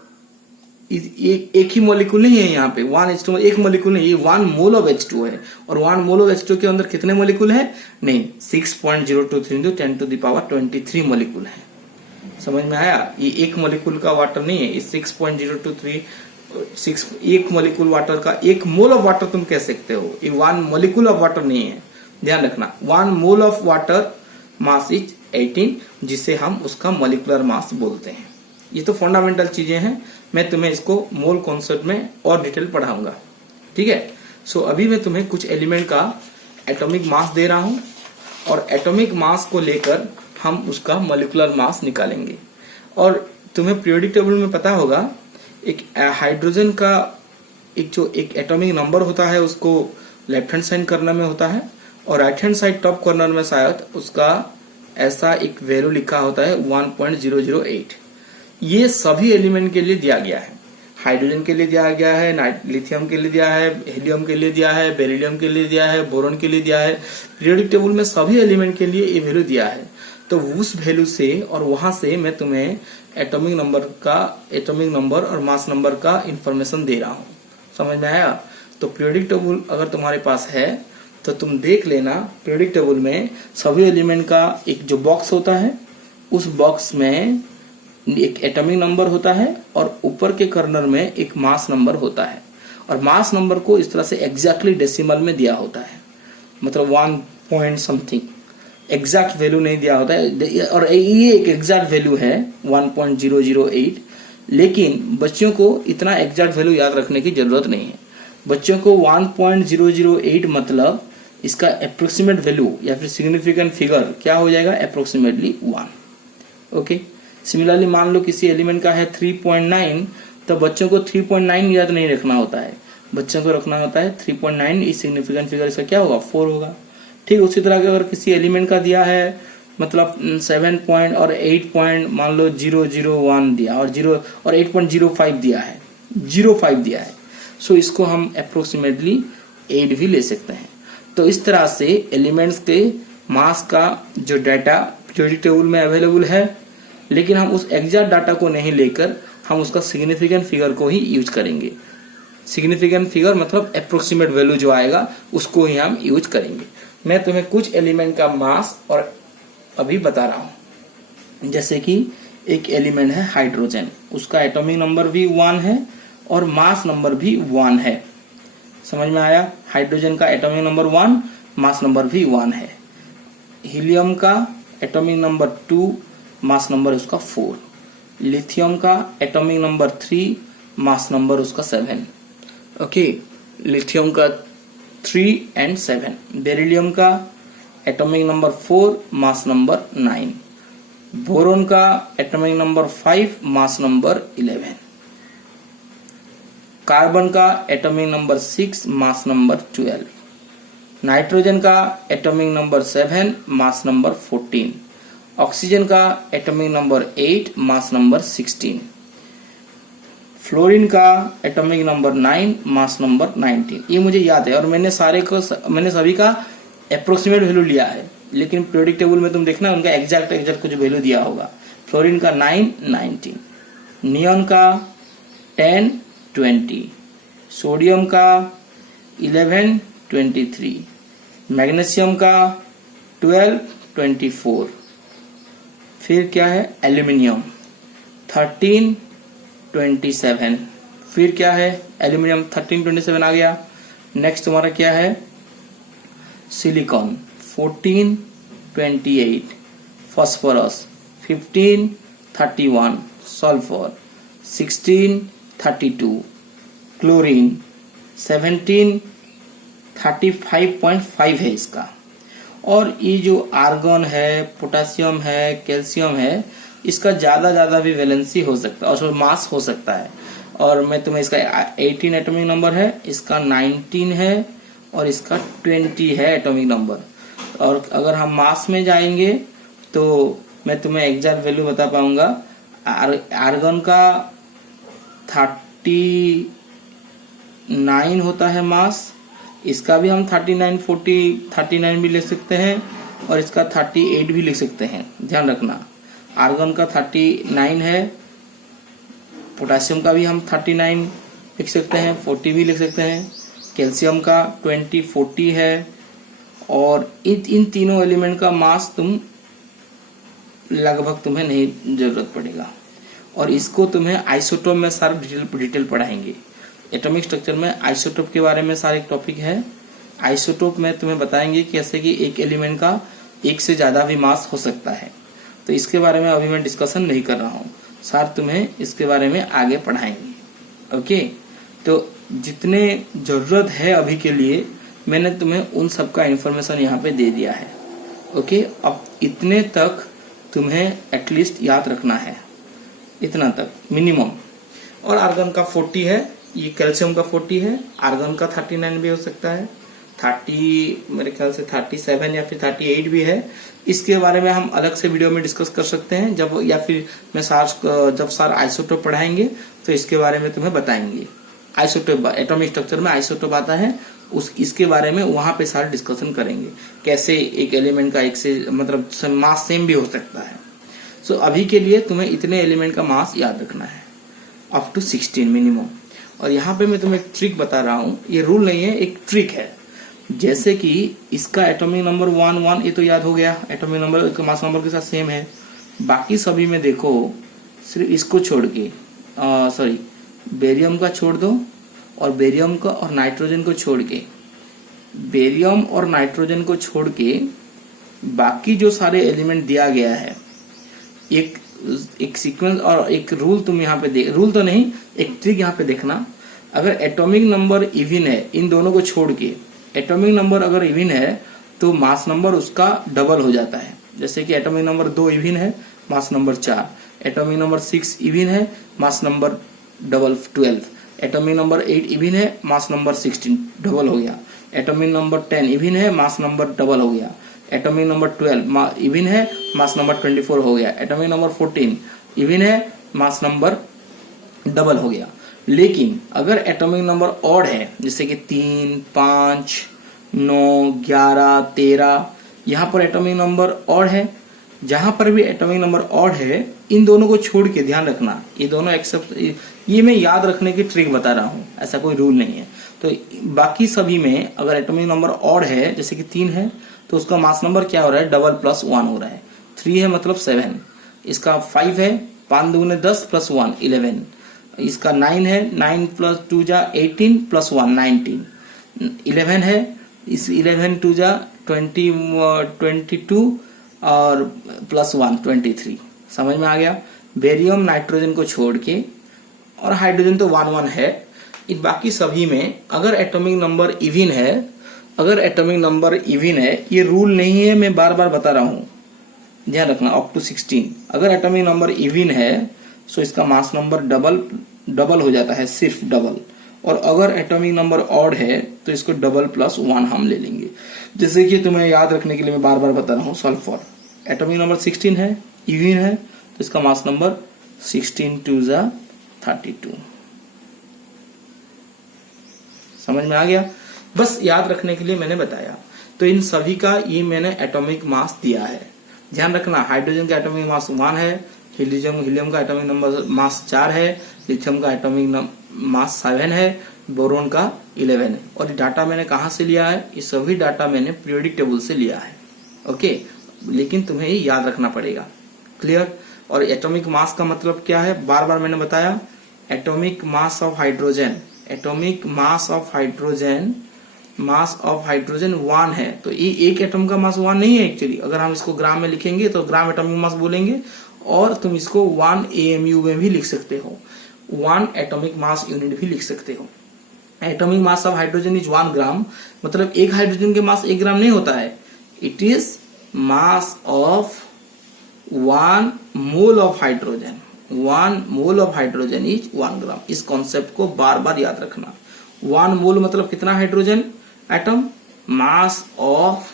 एक ही मॉलिक्यूल नहीं है यहाँ पे, 1H2 एक मॉलिक्यूल नहीं, ये 1 मोल ऑफ H2 है। और 1 मोल ऑफ H2 के अंदर कितने मॉलिक्यूल है? नहीं, 6.023 × 10⁻23 मॉलिक्यूल है। समझ में आया? ये एक मॉलिक्यूल का वाटर नहीं है, ये 6.023 एक मॉलिक्यूल वाटर का, एक मोल ऑफ वाटर तुम कह सकते हो, ये 1 मॉलिक्यूल ऑफ वाटर नहीं है, ध्यान रखना। 1 mole of water mass is 18, जिसे हम उसका मॉलिक्यूलर मास बोलते हैं। ये तो फंडामेंटल चीजें हैं, मैं तुम्हें इसको मोल कॉन्सेप्ट में और डिटेल पढ़ाऊंगा, ठीक है। सो अभी मैं तुम्हें कुछ एलिमेंट का एटॉमिक मास दे रहा हूं, और एटॉमिक मास को लेकर हम उसका मॉलिक्यूलर मास निकालेंगे। और तुम्हें पीरियोडिक टेबल में पता होगा, एक हाइड्रोजन का एक एटॉमिक नंबर होता है, उसको लेफ्ट हैंड साइड कॉर्नर में होता है, और right hand side top corner में शायद उसका ऐसा एक वैल्यू लिखा होता है 1.008। ये सभी एलिमेंट के लिए दिया गया है। हाइड्रोजन के लिए दिया गया है, लिथियम के लिए दिया है, हीलियम के लिए दिया है, बेरिलियम के लिए दिया है, बोरोन के लिए दिया है। पीरियोडिक टेबल में सभी एलिमेंट के लिए ये वैल्यू दिया है। तो उस वैल्यू से और वहां से मैं तुम्हें एटॉमिक नंबर और मास नंबर का इंफॉर्मेशन दे रहा हूं। समझ में आया? तो पीरियोडिक टेबल अगर तुम्हारे पास है तो तुम देख लेना, पीरियोडिक टेबल में सभी एलिमेंट का एक जो बॉक्स होता है, उस बॉक्स में एक एटॉमिक नंबर होता है और ऊपर के कॉर्नर में एक मास नंबर होता है। और मास नंबर को इस तरह से एग्जैक्टली डेसिमल में दिया होता है, मतलब 1 पॉइंट समथिंग, एग्जैक्ट वैल्यू नहीं दिया होता है। और ये एक एग्जैक्ट वैल्यू है 1.008, लेकिन बच्चों को इतना एग्जैक्ट वैल्यू याद रखने की जरूरत नहीं है। बच्चों को 1.008 मतलब इसका अप्रोक्सीमेट वैल्यू या फिर सिग्निफिकेंट फिगर क्या हो जाएगा, अप्रोक्सीमेटली 1। ओके, सिमिलरली मान लो किसी एलिमेंट का है 3.9, तो बच्चों को 3.9 याद नहीं रखना होता है, बच्चों को रखना होता है 3.9, इस सिग्निफिकेंट फिगर इसका क्या होगा, 4 होगा। ठीक उसी तरह के अगर किसी एलिमेंट का दिया है मतलब 7 पॉइंट और 8 पॉइंट मान लो 001 दिया और 8.05 दिया है, 05 दिया है, सो इसको हम अप्रोक्सीमेटली 8 भी ले सकते हैं। तो इस तरह से एलिमेंट्स के मास का जो डाटा पीरियोडिक टेबल में अवेलेबल है, लेकिन हम उस एग्जैक्ट डाटा को नहीं लेकर हम उसका सिग्निफिकेंट फिगर को ही यूज करेंगे। सिग्निफिकेंट फिगर मतलब अप्रोक्सीमेट वैल्यू जो आएगा उसको ही हम यूज करेंगे। मैं तुम्हें कुछ एलिमेंट का मास और अभी बता रहा हूं, जैसे कि एक एलिमेंट है हाइड्रोजन, उसका एटॉमिक नंबर भी 1 है और मास नंबर भी 1 है। समझ में आया? हाइड्रोजन का एटॉमिक नंबर 1, मास नंबर भी 1 है। हीलियम का एटॉमिक नंबर 2, मास नंबर उसका 4। लिथियम का एटॉमिक नंबर 3, मास नंबर उसका 7। ओके, लिथियम का 3 and 7। बेरिलियम का atomic number 4, mass number 9। Boron का atomic number 5, mass number 11। Carbon का atomic number 6, mass number 12। Nitrogen का atomic number 7, mass number 14। Oxygen का atomic number 8, mass number 16। Fluorine का atomic number 9, mass number 19। ये मुझे याद है और मैंने सभी का अप्रोक्सीमेट वैल्यू लिया है, लेकिन पीरियोडिक टेबल में तुम देखना उनका एग्जैक्ट कुछ वैल्यू दिया होगा। फ्लोरीन का 9, 19। नियॉन का 10, 20। सोडियम का 11, 23। मैग्नीशियम का 12, 24। फिर क्या है, एल्यूमिनियम 13, 27। फिर क्या है, एल्यूमिनियम 13, 27 आ गया। नेक्स्ट तुम्हारा क्या है, सिलिकॉन 14, 28। फास्फोरस 15, 31। सल्फर 16, 32। क्लोरीन 17, 35.5 है इसका। और ये जो आर्गन है, पोटेशियम है, कैल्शियम है, इसका ज्यादा भी वैलेंसी हो सकता है और मास हो सकता है। और मैं तुम्हें इसका 18 एटॉमिक नंबर है, इसका 19 है और इसका 20 है एटॉमिक नंबर। और अगर हम मास में जाएंगे तो मैं तुम्हें एग्जैक्ट वैल्यू बता पाऊंगा। आर्गन का 39 होता है मास, इसका भी हम 39, 40, 39 भी लिख सकते हैं और इसका 38 भी लिख सकते हैं। ध्यान रखना, आर्गन का 39 है, पोटेशियम का भी हम 39 लिख सकते हैं, 40 भी लिख सकते हैं। कैल्शियम का 20, 40 है। और इन तीनों एलिमेंट का मास तुम लगभग तुम्हें नहीं जरूरत पड़ेगा। और इसको तुम्हें आइसोटोप में सारा डिटेल पढ़ाएंगे। एटॉमिक स्ट्रक्चर में आइसोटोप के बारे में सारा एक टॉपिक है। आइसोटोप में तुम्हें बताएंगे कि कैसे कि एक एलिमेंट का एक से ज्यादा भी मास हो सकता है। तो इसके बारे में अभी मैं डिस्कशन नहीं कर रहा हूँ, सर तुम्हें इसके बारे में आगे पढ़ाएंगे। ओके, तो जितने जरूरत है अभी के लिए मैंने तुम्हें उन सब का इन्फॉर्मेशन यहाँ पे दे दिया है। ओके, अब इतने तक तुम्हें एटलीस्ट याद रखना है, इतना तक मिनिमम। और आर्गन का 40 है, ये कैल्शियम का 40 है, आर्गन का 39 भी हो सकता है, 30 मेरे ख्याल से 37 या फिर 38 भी है। इसके बारे में हम अलग से वीडियो में डिस्कस कर सकते हैं जब, या फिर मैं जब सर आइसोटोप पढ़ाएंगे तो इसके बारे में तुम्हें बताएंगे। आइसोटोप एटॉमिक स्ट्रक्चर में आइसोटोप आता है, इसके बारे में वहां पे सारा डिस्कशन करेंगे, कैसे एक एलिमेंट का एक से मतलब मास सेम भी हो सकता है। सो अभी के लिए तुम्हें इतने एलिमेंट का मास याद रखना है, अप टू 16 मिनिमम। और यहाँ पे मैं तुम्हें एक ट्रिक बता रहा हूँ, ये रूल नहीं है, एक ट्रिक है। जैसे कि इसका एटॉमिक नंबर 1 ये तो याद हो गया, एटॉमिक नंबर मास नंबर के साथ सेम है। बाकी सभी में देखो सिर्फ इसको छोड़ के सॉरी बेरियम का छोड़ दो, और बेरियम का और नाइट्रोजन को छोड़ के, बेरियम और नाइट्रोजन को छोड़ के बाकी जो सारे एलिमेंट दिया गया है, एक सीक्वेंस और एक रूल तुम यहाँ पे देख, रूल तो नहीं, एक ट्रिक यहाँ पे देखना। अगर एटॉमिक नंबर इवन है, इन दोनों को छोड़ के एटॉमिक नंबर अगर इवन है तो मास नंबर उसका डबल हो जाता है। जैसे कि एटॉमिक नंबर 2 इवन है, mass number 4, atomic number 6 even है, mass number double 12, atomic number 8 even है, मास नंबर 16 डबल हो गया, एटॉमिक नंबर 10 इवन है, मास नंबर डबल हो गया, एटॉमिक नंबर 12 इवन है, मास नंबर 24 हो गया, एटॉमिक नंबर 14 इवन है, मास नंबर डबल हो गया। लेकिन अगर एटॉमिक नंबर ऑड है, जैसे कि 3, 5, 9, 11, 13, यहाँ पर एटॉमिक नंबर ऑड है, जहां पर भी एटॉमिक नंबर ऑड है इन दोनों को छोड़ के ध्यान रखना, ये दोनों एक्सेप्ट, ये मैं याद रखने की ट्रिक बता रहा हूँ, ऐसा कोई रूल नहीं है। तो बाकी सभी में अगर एटॉमिक नंबर ऑड है, जैसे कि 3 है तो उसका मास नंबर क्या हो रहा है, डबल प्लस 1 हो रहा है। 3 है मतलब 7, इसका 5 है, 5 दूने 10 प्लस 1 11, इसका 9 है, 9 प्लस 2 जा 18 प्लस 1 19, 11 है, इस 11 2 जा 22 और प्लस 1 23। समझ में आ गया। बेरियम नाइट्रोजन को छोड़ के, और हाइड्रोजन तो 1 है, इन बाकी सभी में अगर एटॉमिक नंबर इवन है, अगर एटॉमिक नंबर इवन है, ये रूल नहीं है, मैं बार बार बता रहा हूँ, ध्यान रखना, अप टू 16 अगर एटॉमिक नंबर इवन है सो इसका मास नंबर डबल हो जाता है, सिर्फ डबल। और अगर एटॉमिक नंबर ऑड है तो इसको डबल प्लस 1 हम ले लेंगे। जैसे कि तुम्हें याद रखने के लिए मैं बार बार बता रहा हूँ, सल्फर एटॉमिक नंबर 16 है, इवन है, तो इसका मास नंबर 16 2 जा 32। समझ में आ गया। बस याद रखने के लिए मैंने बताया। तो इन सभी का ये मैंने एटॉमिक मास दिया है, ध्यान रखना। हाइड्रोजन का एटॉमिक मास 1 है, हीलियम का एटॉमिक नंबर मास 4 है, लिथियम का एटॉमिक मास 7 है, बोरोन का 11 है। और ये डाटा मैंने कहाँ से लिया है, ये सभी डाटा मैंने पीरियोडिक टेबल से लिया है। ओके, लेकिन तुम्हें ये याद रखना पड़ेगा। क्लियर। और एटॉमिक मास का मतलब क्या है, बार बार मैंने बताया, atomic mass of hydrogen, atomic mass of hydrogen, mass of hydrogen 1 है। तो ये एक एटम का मास 1 नहीं है एक्चुअली। अगर हम इसको ग्राम में लिखेंगे तो ग्राम एटॉमिक मास बोलेंगे, और तुम इसको 1 AMU में भी लिख सकते हो, 1 एटॉमिक मास यूनिट भी लिख सकते हो। Atomic mass of hydrogen is 1 ग्राम, मतलब एक हाइड्रोजन के मास 1 ग्राम नहीं होता है, it is mass of 1 mole of hydrogen, 1 mole of hydrogen is 1 ग्राम। इस कॉन्सेप्ट को बार बार याद रखना। 1 मोल मतलब कितना hydrogen atom, mass of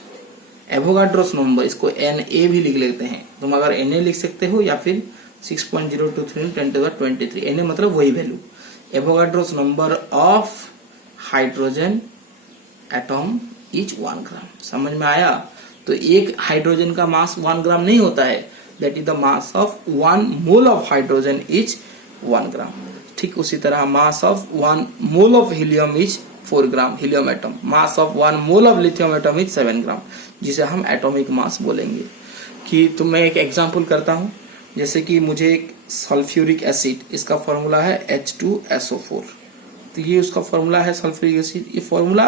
Avogadro's number, इसको Na भी लिख लेते हैं। तुम अगर Na लिख सकते हो, या फिर 6.023 10⁻23। Na मतलब वही value, Avogadro's number of hydrogen atom is 1 ग्राम। समझ में आया। तो एक हाइड्रोजन का मास 1 ग्राम नहीं होता है, that is the mass of 1 mole of hydrogen is 1 ग्राम। ठीक उसी तरह मास of 1 mole of helium is 4 gram, helium atom. Mass of 1 mole of lithium atom is 7 ग्राम, जिसे हम एटॉमिक मास बोलेंगे। कि तो मैं एक एग्जांपल करता हूँ, जैसे कि मुझे एक सल्फ्यूरिक एसिड, इसका फॉर्मूला है H2SO4, तो ये उसका फॉर्मूला है सल्फ्यूरिक एसिड। ये फॉर्मूला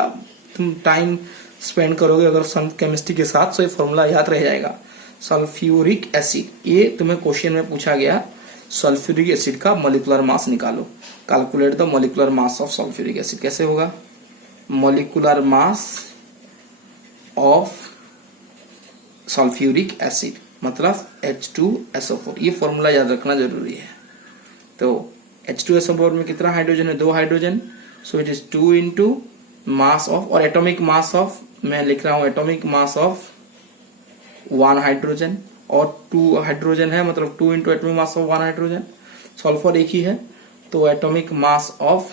तुम टाइम स्पेंड करोगे अगर केमिस्ट्री के साथ, तो ये फॉर्मूला याद रह जाएगा। सल्फ्यूरिक एसिड, ये तुम्हें क्वेश्चन में पूछा गया, सल्फ्यूरिक एसिड का मॉलिक्यूलर मास निकालो, calculate the molecular mass of sulphuric acid. कैसे होगा? Molecular mass of sulphuric acid मतलब H2SO4, ये फॉर्मूला याद रखना जरूरी है। तो H2SO4 में कितना हाइड्रोजन है? 2 hydrogen, so it is 2 into mass of, और एटॉमिक मास ऑफ मैं लिख रहा हूं एटॉमिक मास ऑफ 1 हाइड्रोजन, और 2 हाइड्रोजन है मतलब 2 into atomic mass of 1 hydrogen. Sulphur एक ही है, तो atomic mass of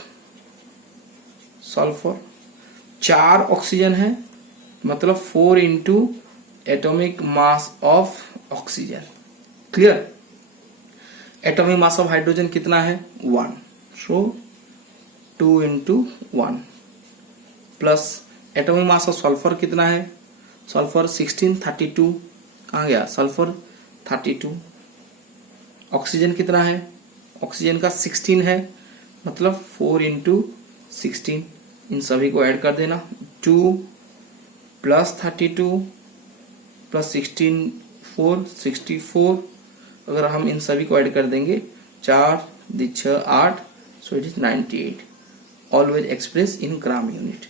sulphur, 4 oxygen है मतलब 4 into atomic mass of oxygen. Clear? Atomic mass of hydrogen कितना है? 1, सो 2 into 1, plus atomic mass of sulphur कितना है? सल्फर 1632, कहाँ गया सल्फर? 32। ऑक्सीजन कितना है? ऑक्सीजन का 16 है मतलब 4 इंटू 16, इन सभी को ऐड कर देना, 2 प्लस 32 प्लस 16 4 64, अगर हम इन सभी को ऐड कर देंगे 4 6 8, so it is 98। Always express in gram unit,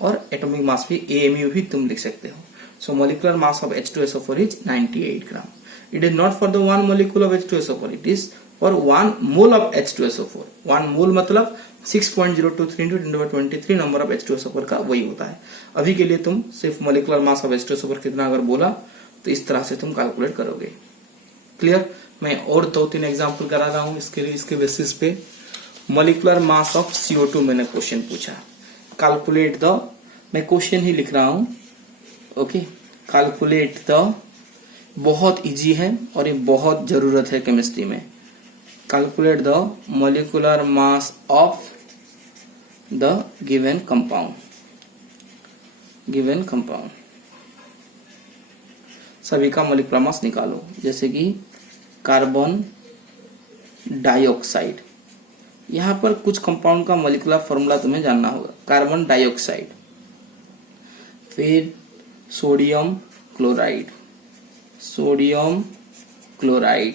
और एटॉमिक मास भी AMU भी तुम लिख सकते हो। So molecular mass of H2SO4 is 98 gram. It is not for the 1 molecule of H2SO4, it is for 1 mole of H2SO4। 1 mole मतलब 6.023 into 1023 number of H2SO4 का वही होता है। अभी के लिए तुम सिर्फ मॉलिक्यूलर मास ऑफ H2SO4 कितना अगर बोला तो इस तरह से तुम कैलकुलेट करोगे। क्लियर? मैं और 2-3 एग्जांपल करा रहा हूं इसके लिए, इसके बेसिस पे। मॉलिक्यूलर मास ऑफ CO2 मैंने क्वेश्चन पूछा, कैलकुलेट द, मैं क्वेश्चन ही लिख रहा हूं, ओके, कैलकुलेट द, बहुत इजी है और ये बहुत जरूरत है केमिस्ट्री में। Calculate the molecular mass of the given compound, given compound, सभी का मॉलिक्यूलर मास निकालो। जैसे कि कार्बन डाइऑक्साइड, यहां पर कुछ कंपाउंड का मॉलिक्यूलर फॉर्मूला तुम्हें जानना होगा। कार्बन डाइऑक्साइड, फिर सोडियम क्लोराइड, सोडियम क्लोराइड,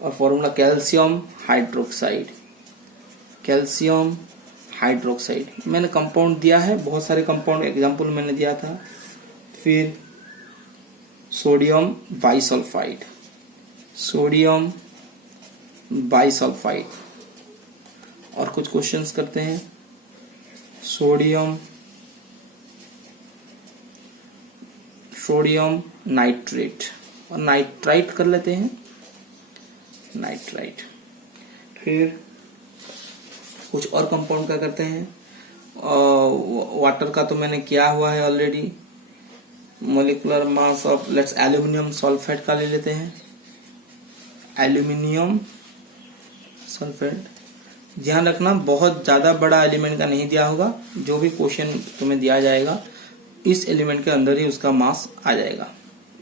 और formula calcium hydroxide, calcium hydroxide. मैंने कंपाउंड दिया है, बहुत सारे कंपाउंड एग्जांपल मैंने दिया था। फिर सोडियम बाइसल्फाइड, सोडियम बाइसल्फाइड, और कुछ क्वेश्चंस करते हैं। सोडियम, सोडियम नाइट्रेट, और नाइट्राइट कर लेते हैं, नाइट्राइट। फिर कुछ और कंपाउंड का करते हैं। वाटर का तो मैंने किया हुआ है already. Molecular mass of, let's aluminium sulphate का ले लेते हैं, एल्यूमिनियम सल्फेट। ध्यान रखना बहुत ज्यादा बड़ा एलिमेंट का नहीं दिया होगा, जो भी क्वेश्चन तुम्हें दिया जाएगा इस एलिमेंट के अंदर ही उसका मास आ जाएगा।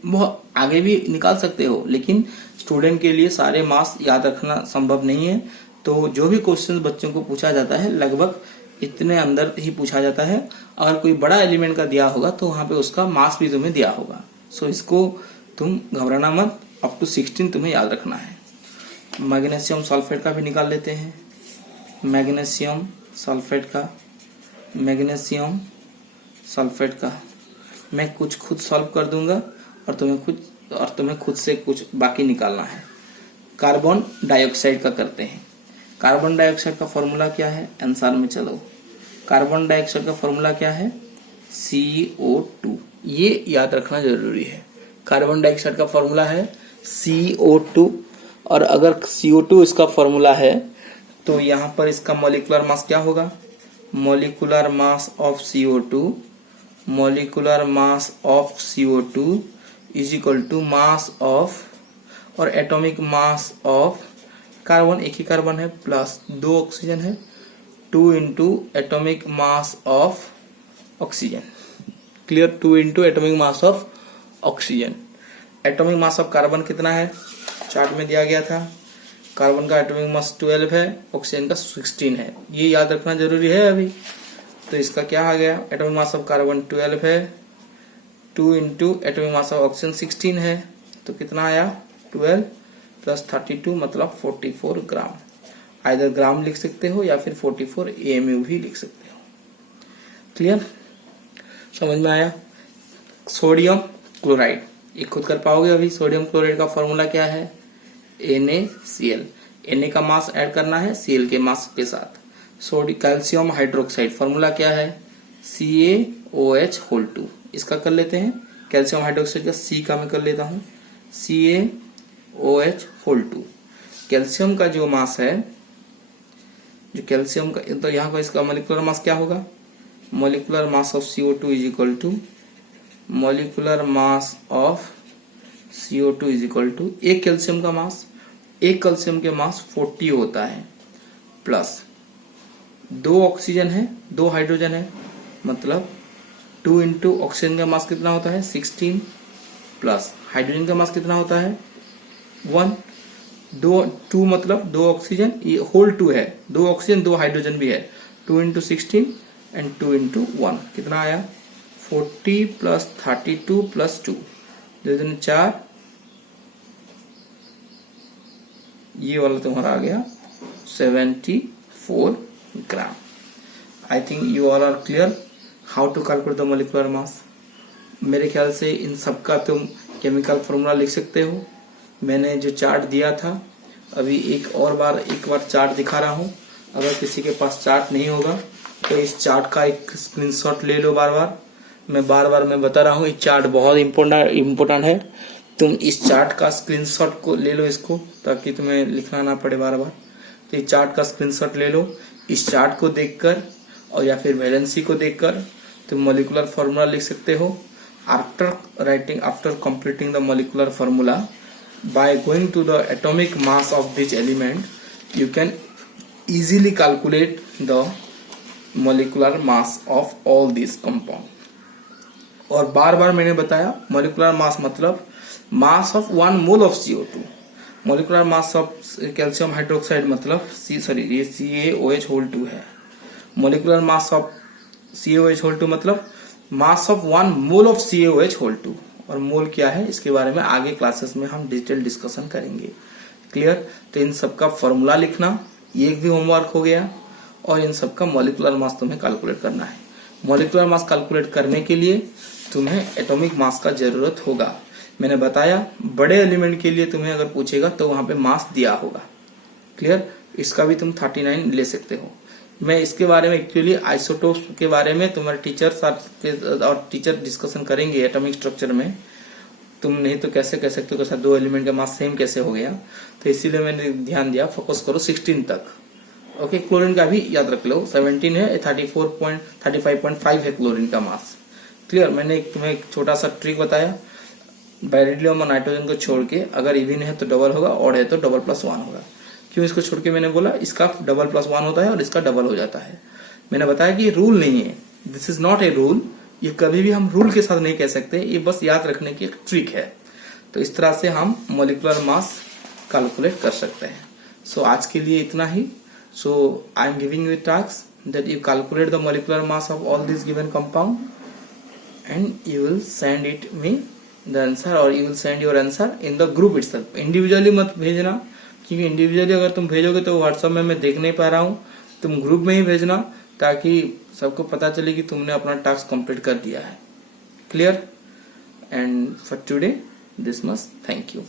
बहुत आगे भी निकाल सकते हो, लेकिन स्टूडेंट के लिए सारे मास याद रखना संभव नहीं है। तो जो भी क्वेश्चन बच्चों को पूछा जाता है लगभग इतने अंदर ही पूछा जाता है। अगर कोई बड़ा एलिमेंट का दिया होगा तो वहां पे उसका मास भी तुम्हें दिया होगा। सो इसको तुम घबराना मत, अप टू 16 तुम्हें याद रखना है। मैग्नीशियम सल्फेट का भी निकाल लेते हैं, मैग्नीशियम सल्फेट का, मैग्नीशियम सल्फेट का मैं कुछ खुद सॉल्व कर दूंगा और तुम्हें खुद से कुछ बाकी निकालना है। कार्बन डाइऑक्साइड का करते हैं। कार्बन डाइऑक्साइड का फॉर्मूला क्या है? आंसर में चलो। कार्बन डाइऑक्साइड का फॉर्मूला क्या है? CO2। ये याद रखना जरूरी है। कार्बन डाइऑक्साइड का फॉर्मूला है CO2, और अगर CO2 इसका फॉर्मूला है तो यहाँ पर इसका मॉलिक्यूलर मास क्या होगा? Molecular mass of CO2, molecular mass of CO2 is equal to mass of, और एटॉमिक मास ऑफ कार्बन, एक ही कार्बन है प्लस 2 ऑक्सीजन है, 2 into atomic mass of oxygen. Clear? 2 into atomic mass of oxygen. Atomic mass of carbon कितना है, chart में दिया गया था। कार्बन का एटॉमिक मास 12 है, ऑक्सीजन का 16 है, ये याद रखना जरूरी है अभी। तो इसका क्या आ गया, एटॉमिक मास ऑफ कार्बन 12 है, 2 into atomic mass of oxygen 16 है, तो कितना आया 12 प्लस 32 मतलब 44 ग्राम। आइदर ग्राम लिख सकते हो या फिर 44 AMU भी लिख सकते हो। क्लियर, समझ में आया। सोडियम क्लोराइड ये खुद कर पाओगे अभी। सोडियम क्लोराइड का फॉर्मूला क्या है, NaCl। Na का मास ऐड करना है Cl के मास के साथ। कैल्शियम हाइड्रोक्साइड फॉर्मूला क्या है, CaOH2। इसका कर लेते हैं, कैल्शियम हाइड्रोक्साइड का C का मैं कर लेता हूं, CaOH2। कैल्शियम का जो मास है, जो कैल्शियम का, तो यहाँ पर इसका मॉलिक्यूलर मास क्या होगा, molecular mass of CO2 is equal to molecular mass of CO2 is equal to एक कैल्शियम का मास, एक कैल्शियम के मास 40 होता है, प्लस 2 ऑक्सीजन है 2 हाइड्रोजन है, मतलब 2 इंटू ऑक्सीजन का मास कितना होता है 16, प्लस हाइड्रोजन का मास कितना होता है 1। 2 मतलब 2 ऑक्सीजन, ये होल 2 है, 2 ऑक्सीजन 2 हाइड्रोजन भी है, 2 इंटू 16 एंड 2 इंटू 1 कितना आया 40 प्लस 32 प्लस 2, 4, ये वाला तुम्हारा आ गया 74 gram. I think you all are clear how to calculate the molecular mass. मेरे ख्याल से इन सबका तुम केमिकल फॉर्मूला लिख सकते हो। मैंने जो चार्ट दिया था, अभी एक बार चार्ट दिखा रहा हूं। अगर किसी के पास चार्ट नहीं होगा तो इस चार्ट का एक स्क्रीनशॉट ले लो। बार बार मैं बता रहा हूँ, इस चार्ट बहुत इम्पोर्टेंट है। तुम इस चार्ट का स्क्रीनशॉट को ले लो इसको, ताकि तुम्हें लिखना ना पड़े बार बार। तो इस चार्ट का स्क्रीनशॉट ले लो। इस चार्ट को देखकर और या फिर वैलेंसी को देखकर तुम मॉलिक्यूलर फॉर्मूला लिख सकते हो। After completing the molecular formula by going to the atomic mass of this element, you can easily calculate the molecular mass of all these compound। और बार बार मैंने बताया, molecular mass मतलब mass of 1 mole of CO2। molecular mass of calcium hydroxide मतलब ये CaOH2 है। molecular mass of CaOH2 मतलब mass of 1 mole of CaOH2। और मोल क्या है इसके बारे में आगे क्लासेस में हम डिटेल डिस्कशन करेंगे। क्लियर, तो इन सब का फॉर्मूला लिखना, ये एक भी होमवर्क हो गया। और इन सब का मॉलिक्यूलर मास तुम्हें कैलकुलेट करना है। मॉलिक्यूलर मास कैलकुलेट करने के लिए तुम्हें एटॉमिक मास का जरूरत होगा। मैंने बताया बड़े एलिमेंट के लिए तुम्हें अगर पूछेगा तो वहां पे मास दिया होगा। क्लियर, इसका भी तुम 39 ले सकते हो। मैं इसके बारे में एक्चुअली आइसोटोप के बारे में तुम्हारे टीचर डिस्कशन करेंगे एटॉमिक स्ट्रक्चर में। तुम नहीं तो कैसे कह सकते हो कि 2 एलिमेंट का मास सेम कैसे हो गया, तो इसीलिए मैंने ध्यान दिया फोकस करो 16 तक। ओके, क्लोरीन का भी याद रख लो 17 है, 35.5 है क्लोरीन का मास। क्लियर, मैंने तुम्हें एक छोटा सा ट्रिक बताया, बेरिलियम और नाइट्रोजन को छोड़ के अगर इवन है तो डबल होगा, ऑड है तो डबल प्लस 1 होगा। क्यों इसको छोड़ के मैंने बोला, इसका डबल प्लस 1 होता है और इसका डबल हो जाता है। मैंने बताया कि ये रूल नहीं है, this is not a rule. ये कभी भी हम रूल के साथ नहीं कह सकते, ये बस याद रखने की एक ट्रिक है। तो इस तरह से हम मॉलिक्यूलर मास कैलकुलेट कर सकते हैं। सो आज के लिए इतना ही। So I am giving you task that you calculate the molecular mass of all this given compound and you will send it me the answer, और you will send your answer in the group itself. Individually मत भेजना, क्योंकि individually अगर तुम भेजोगे तो WhatsApp में मैं देख नहीं पा रहा हूँ। तुम ग्रुप में ही भेजना ताकि सबको पता चले कि तुमने अपना टास्क कंप्लीट कर दिया है। Clear, and for today this much, thank you.